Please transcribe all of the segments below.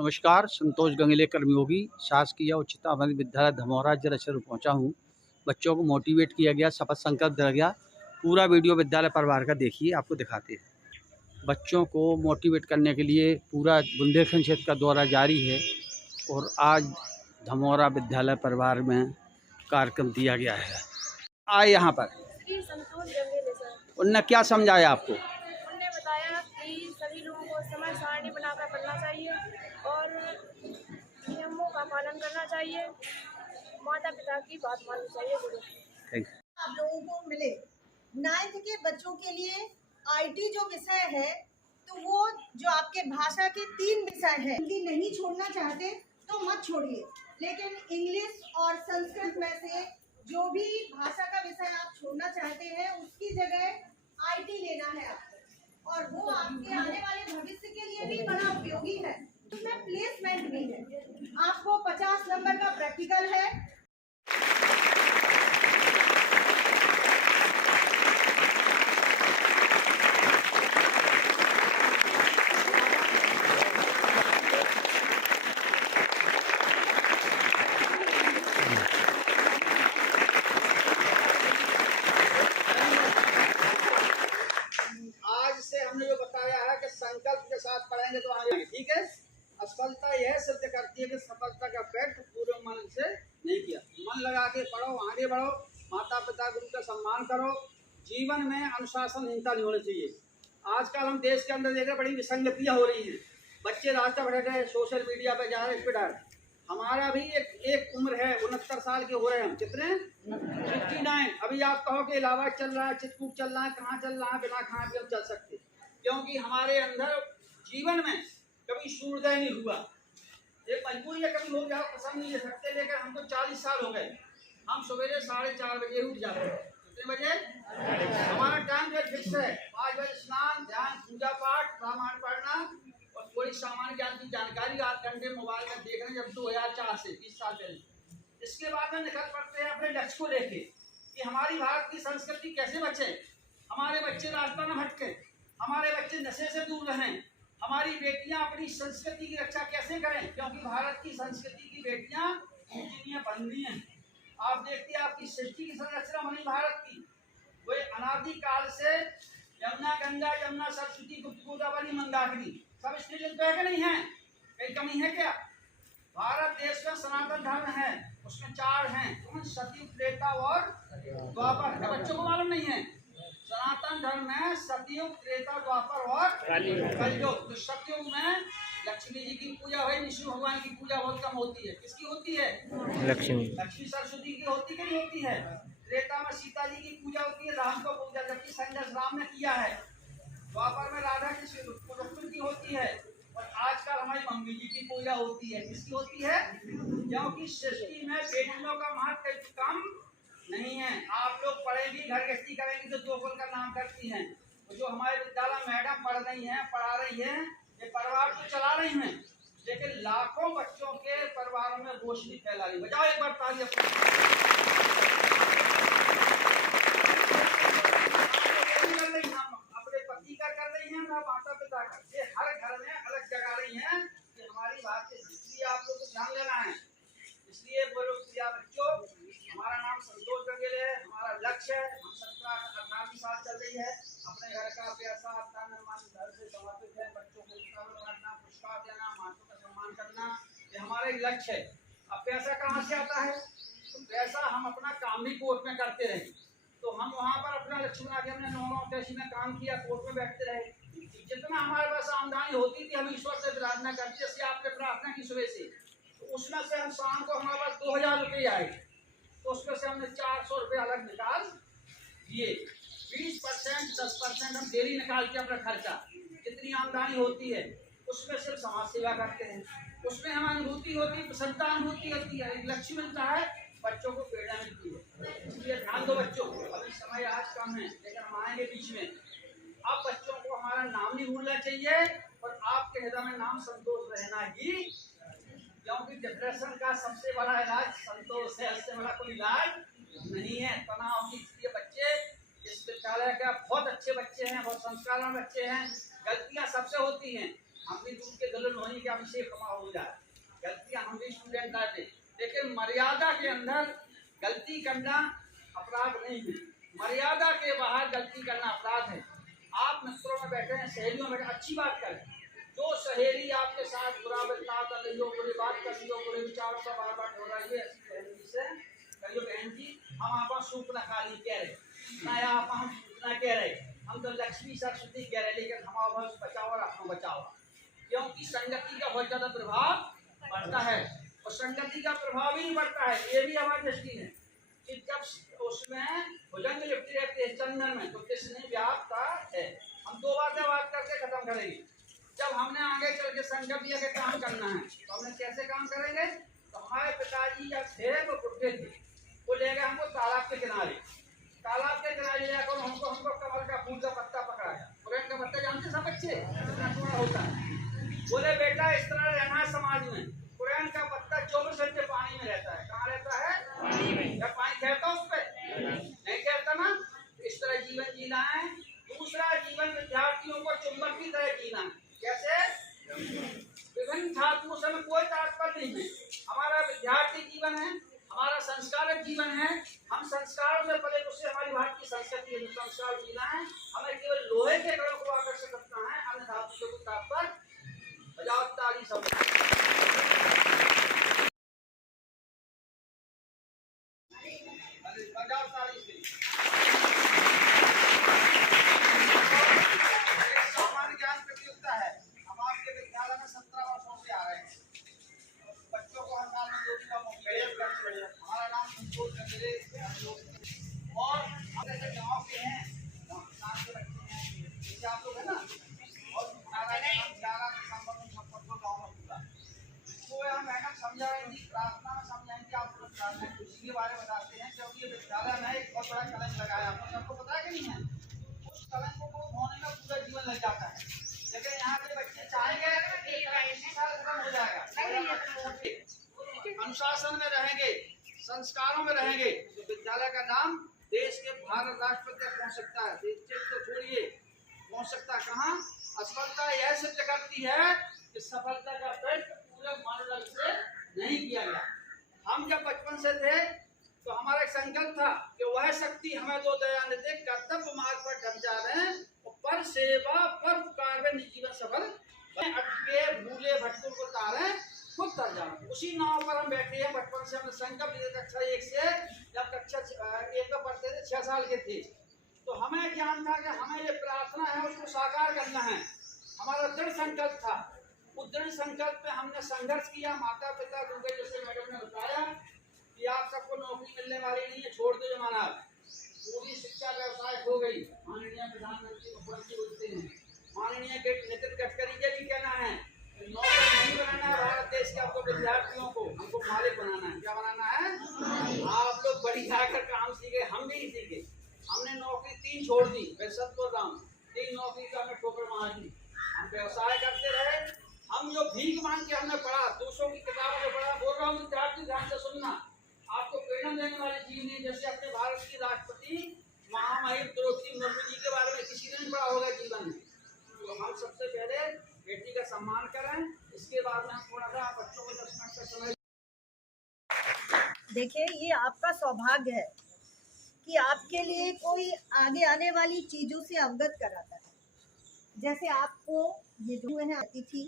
नमस्कार, संतोष गंगले कर्मयोगी शासकीय उच्चतर माध्यमिक विद्यालय धमौरा जरासर पहुंचा हूं। बच्चों को मोटिवेट किया गया, शपथ संकल्प दिया गया। पूरा वीडियो विद्यालय परिवार का देखिए, आपको दिखाते हैं। बच्चों को मोटिवेट करने के लिए पूरा बुंदेलखंड क्षेत्र का दौरा जारी है और आज धमौरा विद्यालय परिवार में कार्यक्रम दिया गया है। आए यहाँ पर संतोष गंगले सर, उनने क्या समझाया आपको? उन्होंने बताया कि सभी लोगों को समय सारणी बनाकर पढ़ना चाहिए और नियमों का पालन करना चाहिए, माता पिता की बात माननी चाहिए। Thank you. आप लोगों को मिले 9th के बच्चों के लिए आईटी जो विषय है, तो वो जो आपके भाषा के 3 विषय है। हिंदी नहीं छोड़ना चाहते तो मत छोड़िए, लेकिन इंग्लिश और संस्कृत में से जो भी भाषा का विषय आप छोड़ना चाहते हैं उसकी जगह आईटी लेना है आपको, और वो आपके आने वाले भविष्य के लिए भी बड़ा उपयोगी है। उसमें प्लेसमेंट भी है। आपको 50 नंबर का प्रैक्टिकल है। हमने जो बताया है कि संकल्प के साथ पढ़ेंगे तो आगे, ठीक है। असफलता यह सिद्ध करती है कि सफलता का पेट पूरे मन से नहीं किया। मन लगा के पढ़ो, आगे बढ़ो, माता पिता गुरु का सम्मान करो। जीवन में अनुशासनहीनता नहीं होनी चाहिए। आजकल हम देश के अंदर देख रहे बड़ी विसंगतियाँ हो रही हैं। बच्चे रास्ता बढ़ रहे, सोशल मीडिया पे जा रहे, इस पे डर। हमारा भी एक उम्र है, 69 साल के हो रहे हैं हम। कितने? 59। अभी आप कहो कि इलाहाबाद चल रहा है, चित्रकूट चल रहा है, कहाँ चल रहा है, बिना खाए पिए चल सकते, क्योंकि हमारे अंदर जीवन में कभी सूर्योदय नहीं हुआ। एक मजबूरी है, कभी हो जाओ पसंद नहीं ले सकते, लेकिन हमको 40 साल हो गए। हम सवेरे 4:30 बजे उठ जाते हैं। कितने बजे? हमारा टाइम जो फिक्स है। 5 बजे स्नान, ध्यान, पूजा पाठ, रामायण पढ़ना और थोड़ी सामान्य ज्ञान की जानकारी 8 घंटे मोबाइल में देख रहे हैं, जब 2004 से 20 साल पहले। इसके बाद में निकल पड़ते हैं अपने लक्ष्य को लेके कि हमारी भारत की संस्कृति कैसे बचे, हमारे बच्चे रास्ता न भटके, हमारे बच्चे नशे से दूर रहें, हमारी बेटियां अपनी संस्कृति की रक्षा कैसे करें, क्योंकि भारत की संस्कृति की बेटियां इंजीनियर बन रही हैं। आप देखते हैं आपकी सृष्टि की संरचना बनी भारत की, वो अनादि काल से यमुना, गंगा, यमुना, सरस्वती, गुप्त गोदावरी, मंदाकिनी सब स्त्रीलिंग तो है कि नहीं है? कहीं कमी है क्या? भारत देश में सनातन धर्म है, उसमें 4 हैं, सतयुग, त्रेता और द्वापर। बच्चों को मालूम नहीं है? सनातन धर्म में सतयुग, त्रेता, द्वापर और कलयुग। तो सतयुग में लक्ष्मी जी की पूजा है, विष्णु भगवान की पूजा बहुत कम होती है। किसकी होती है? लक्ष्मी सरस्वती की होती कि नहीं होती है? त्रेता में सीता जी की पूजा होती है, राम को पूजा, जबकि संघर्ष राम ने किया है। द्वापर में राधा कृष्ण रुक्मिणी की होती है, और आजकल हमारी मम्मी जी की पूजा होती है। किसकी होती है? क्योंकि सृष्टि में बेटियों का महत्व कम नहीं है। आप लोग पढ़ेंगी, घर गृहस्थी करेंगी तो 2 कुल का नाम करती हैं। तो जो हमारे विद्यालय मैडम पढ़ रही हैं, पढ़ा रही हैं, ये परिवार को चला रही हैं, लेकिन लाखों बच्चों के परिवारों में रोशनी फैला रही। बजाओ एक बार ताली अपने पति का कर रही है, माता पिता का। ये हर घर में अलग जगा रही है कि हमारी बात है। इसलिए आप लोग को ध्यान देना है। इसलिए बोलो प्रिया बच्चों, हमारा नाम संतोष गंगले है, हमारा लक्ष्य है। हम 17-18 साल चल रही है। अपने घर का पैसा तन मन धन से समर्पित है। बच्चों को पढ़ना, पुरस्कार देना, माताओं का सम्मान करना, ये हमारा एक लक्ष्य है। अब पैसा कहाँ से आता है? तो पैसा हम अपना काम भी कोर्ट में करते रहे, तो हम वहाँ पर अपना लक्ष्य बना के हमने 9 तहसील में काम किया, कोर्ट में बैठते रहे। जितना हमारे पास आमदनी होती थी हम ईश्वर से प्रार्थना करते, जैसे आपने प्रार्थना की सुबह से, तो उसमें से हम शाम को हमारे पास 2000 रुपये आए, तो उसमें से हमने 400 रुपये अलग निकाल दिए। 20%, 10% हम डेली निकाल के अपना खर्चा, जितनी आमदनी होती है उसमें सिर्फ समाज सेवा करते हैं। उसमें हमें अनुभूति होती है, प्रसन्नता अनुभूति होती है, एक लक्ष्य मिलता है, बच्चों को प्रेरणा मिलती है। इसलिए ध्यान दो बच्चों, अभी समय आज कम है, लेकिन हम आएंगे बीच में। अब बच्चों को हमारा नाम नहीं भूलना चाहिए, और आपके हृदय में नाम संतोष रहना ही, क्योंकि डिप्रेशन का सबसे बड़ा इलाज संतोष है, इससे बड़ा कोई इलाज नहीं है। तनाव की, इसलिए बच्चे इस विद्यालय के बहुत अच्छे बच्चे हैं, बहुत संस्कारवान बच्चे हैं। गलतियां सबसे होती हैं, हम भी दूध के दलन होने के अभिषेक हमारा हो जाए। गलतियां हम भी स्टूडेंट आते, लेकिन मर्यादा के अंदर गलती करना अपराध नहीं है। मर्यादा के बाहर गलती करना अपराध है। आप मित्रों में बैठे हैं, सहेलियों में बैठे, अच्छी बात करें। जो सहेली आपके साथ बुरा बर्ताव कर रही हो, बुरी बात कर रही हो, बुरे विचारों का बार बार हो रही है, ऐसी सहेली से कहियो बहन जी हम आप सूप न खाली कह रहे ना, या आप हम सूचना कह रहे, हम तो लक्ष्मी सरस्वती कह रहे, लेकिन हम बचाओ और अपना बचाओ। क्योंकि संगति का बहुत ज्यादा प्रभाव पड़ता है, और संगति का प्रभाव ही नहीं पड़ता है, ये भी हमारी दृष्टि है कि जब उसमें भुजंग लिपटे रहते हैं चंदन में, तो किसने व्यापता है। हम दो बात करके खत्म करेंगे। जब हमने आगे चल के संकल्प लिया के काम करना है, तो हमने कैसे काम करेंगे। तो हमारे पिताजी जब थे वो बुढ़े थे, वो ले गए हमको तालाब के किनारे लेकर हमको कमल का फूल का पत्ता पकड़ाया। कुरान का पत्ता जानते सब बच्चे कितना थोड़ा होता है। बोले बेटा इस तरह रहना है समाज में। कुरान का पत्ता 24 घंटे पानी में रहता है। कहाँ रहता है? पानी में। क्या पानी खेलता उस पर? नहीं खेलता ना। इस तरह जीवन जीना है। दूसरा जीवन विद्यार्थियों को चुंबक की तरह जीना है। कैसे? विभिन्न छात्रों से कोई तात्पर्य नहीं है। हमारा विद्यार्थी जीवन है, हमारा संस्कारक जीवन है। हम संस्कारों से पहले उससे हमारी भारत की संस्कृति है, संस्कार जीना है। हमें केवल लोहे के कणों को आकर्षित करना है, अन्य धातु को तात्पर्य बजाओ ताली सब। बजाओ ताली से। सामान्य ज्ञान प्रतियोगिता है। हम आपके विद्यालय में 17 वर्षों से आ रहे हैं। बच्चों को हर साल में 2 दिन का मौका करते हैं। हमारा नाम संतोष चंद्रे और जैसे गाँव के हैं, किसान के बच्चे हैं, जैसे आप लोग है ना, और 11 दिसंबर में सबको गाँव में पूरा तो हम मैडम समझाएंगी, प्रार्थना में समझाएंगे। आप लोग प्रार्थना खुशी के बारे में बताते हैं, क्योंकि विद्यालय में एक बहुत बड़ा कलंक लगाया। आप लोग सबको पता है कि नहीं है? उस कलंक को धोने में पूरा जीवन लग जाता है, लेकिन यहाँ के बच्चे चाहेंगे खत्म हो जाएगा। अनुशासन में रहेंगे, संस्कारों में रहेंगे, तो विद्यालय का नाम देश के भारत राष्ट्रपति तक पहुँच सकता है। तो छोड़िए पहुँच सकता कहाँ। असफलता यह सिद्ध करती है कि सफलता का प्रयत्न पूरे मन से नहीं किया गया। हम जब बचपन से थे तो हमारा एक संकल्प था कि वह शक्ति हमें दो दयानिधि कर्तव्य मार्ग पर ढल जा रहे हैं, और पर सेवा पर उपकार में जीवन सफल अटके भूले भटकों को तारे खुद तर जाए। उसी नाव पर हम बैठे हैं। बचपन से हमने संकल्प लिए, कक्षा 1 से जब कक्षा 1 में पढ़ते थे, 6 साल के थे, तो हमें ज्ञान था कि हमें ये प्रार्थना है उसको साकार करना है। हमारा दृढ़ संकल्प था। उस दृढ़ संकल्प में हमने संघर्ष किया। माता पिता दूसरे जैसे मैडम ने बताया कि आप सबको नौकरी मिलने वाली नहीं है, छोड़ दो जमाना। पूरी शिक्षा व्यवसाय हो गई। माननीय प्रधानमंत्री मुख्यमंत्री बोलते हैं, माननीय नितिन गडकरी के भी कहना है नौकर नहीं बनाना है भारत देश के, आपको विद्यार्थियों को हमको मालिक बनाना है। क्या बनाना है? आप लोग बड़ी जाकर काम सीखे, हम भी सीखे। हमने नौकरी 3 छोड़ दी, मैं सच बोल रहा हूँ। 3 नौकरी का हमने ठोकर मार दी। हम व्यवसाय करते रहे। हम जो भीख मांग के हमने पढ़ा, दूसरों की किताबों में पढ़ा। बोल रहा हूँ विद्यार्थी ध्यान से सुनना, आपको प्रेरणा देने वाली चीज नहीं। जैसे अपने भारत की राष्ट्रपति महामहिम द्रौपदी मुर्मू जी के बारे में किसी ने नहीं पढ़ा होगा जीवन में। तो हम सबसे पहले बेटी का सम्मान करें, इसके बाद में हम थोड़ा सा बच्चों को 10 मिनट का समय। देखिए, ये आपका सौभाग्य है कि आपके लिए कोई आगे आने वाली चीजों से अवगत कराता है। जैसे आपको ये जो है अतिथि,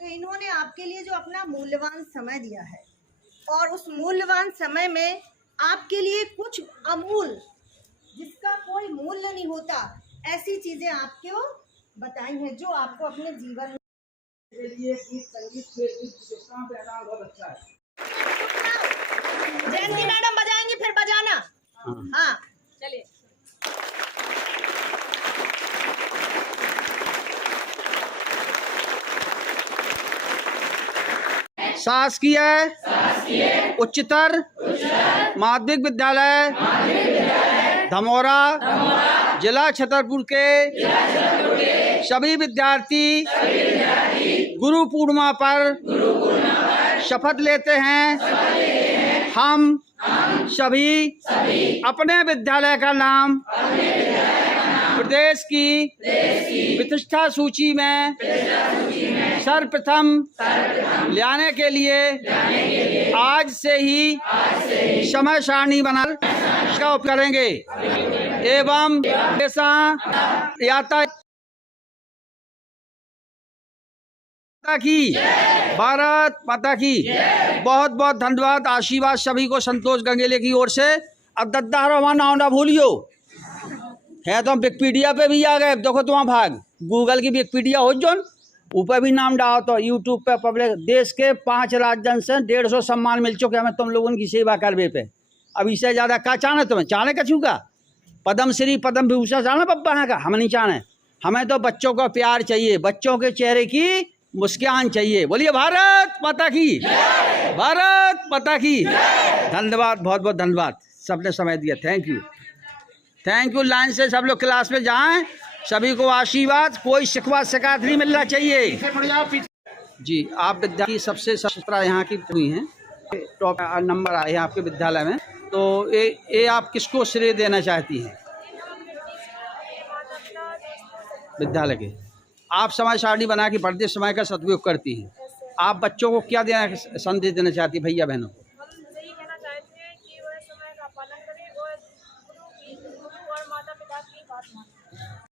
तो इन्होंने आपके लिए जो अपना मूल्यवान समय दिया है, और उस मूल्यवान समय में आपके लिए कुछ अमूल, जिसका कोई मूल्य नहीं होता, ऐसी चीजें आपको बताई हैं जो आपको अपने जीवन के लिए गीत संगीत प्रतियोगिता पहला बहुत अच्छा है। जयंती मैडम बजाएंगी, फिर बजाना। हाँ चलिए। शासकीय उच्चतर माध्यमिक विद्यालय धमौरा जिला छतरपुर के सभी विद्यार्थी गुरु पूर्णिमा पर शपथ लेते हैं। हम सभी अपने विद्यालय का नाम प्रदेश की प्रतिष्ठा सूची में सर्वप्रथम लाने के लिए आज से ही समय सारणी बना का उपयोग करेंगे एवं यातायात की भारत माता की बहुत बहुत धन्यवाद। आशीर्वाद सभी को संतोष गंगेले की ओर से। अब दद्दा रहमान नाम ना भूलियो है, तो हम विकिपीडिया पे भी आ गए। देखो तुम भाग गूगल की विकिपीडिया हो जोन ऊपर भी नाम डालो तो यूट्यूब पे पब्लिक देश के 5 राज्यों से 150 सम्मान मिल चुके हमें तुम लोगों की सेवा करवे पे। अब इससे ज़्यादा क्या चाहना तुम्हें? चाहने कछू का पद्म श्री पद्म विभूषण चाहना पप्पा है का? हम नहीं चाहने। हमें तो बच्चों का प्यार चाहिए, बच्चों के चेहरे की मुस्कान चाहिए। बोलिए भारत माता की, भारत माता की। धन्यवाद, बहुत बहुत धन्यवाद, सबने समय दिया। Thank you, thank you. Line से सब लोग क्लास में जाएं, सभी को आशीर्वाद, कोई शिकवा शिकायत नहीं मिलना चाहिए। जी, आप विद्यालय की सबसे सत्रह यहाँ की हुई हैं, टॉप नंबर आए हैं आपके विद्यालय में, तो ये आप किसको श्रेय देना चाहती हैं विद्यालय के? आप समय सारणी बना के पढ़ते समय का सदुपयोग करती हैं। आप बच्चों को क्या देना संदेश देना चाहती हैं भैया बहनों? हम यही कहना चाहते हैं कि वह समय का पालन करें और गुरु और माता पिता की बात मानें।